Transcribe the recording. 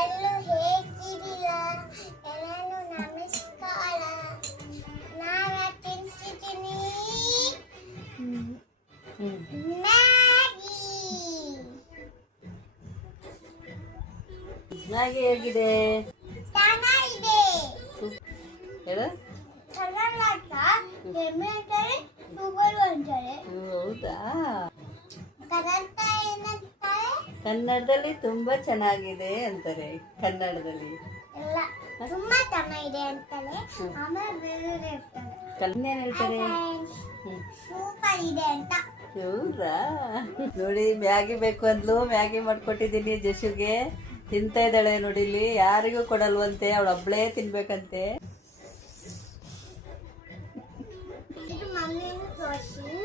ಎಲ್ಲೂ ಹೇಗಿರಲಿಲ್ಲ. ಎಲ್ಲಾನು ನಮಸ್ಕಾರ. ನಾನು ತಿನ್ಸಿದ್ದೀನಿ ಮ್ಯಾಗಿ. ಮ್ಯಾಗಿ ಹೇಗಿದೆ? ಚೆನ್ನಾಗಿದೆ. ಹೇಳು. ಚೆನ್ನಾಗಿಲ್ಲ. ಎಮ್ಮೆ ಅಂತಾರೆ, ತೂಗಲು ಅಂತಾರೆ. ಹೌದಾ? ಕನ್ನಡ ಏನಂತಾರೆ? ಕನ್ನಡದಲ್ಲಿ ತುಂಬಾ ಚೆನ್ನಾಗಿದೆ ಅಂತಾರೆ. ಕನ್ನಡದಲ್ಲಿ ಎಲ್ಲ ತುಂಬಾ ಚೆನ್ನಾಗಿದೆ ಅಂತಾರೆ. ಆಮೇಲೆ ಬೇರೆ ಇರ್ತಾರೆ. ಕನ್ನಡ ಹೇಳ್ತಾರೆ. ಸೂಪರ್ ಇದೆ ಅಂತ. ಹೌದಾ? ನೋಡಿ, ಮ್ಯಾಗಿ ಬೇಕು ಅಂದ್ಲು, ಮ್ಯಾಗಿ ಮಾಡ್ಕೊಟ್ಟಿದ್ದೀನಿ ಜಶುಗೆ. ತಿಂತಾ ಇದ್ದಾಳೆ ನೋಡಿಲಿ. ಯಾರಿಗೂ ಕೊಡಲ್ವಂತೆ, ಅವಳು ಒಬ್ಳೇ ತಿನ್ಬೇಕಂತೆ. ಇದು ಮಮ್ಮಿನ ತೋರಿಸಿ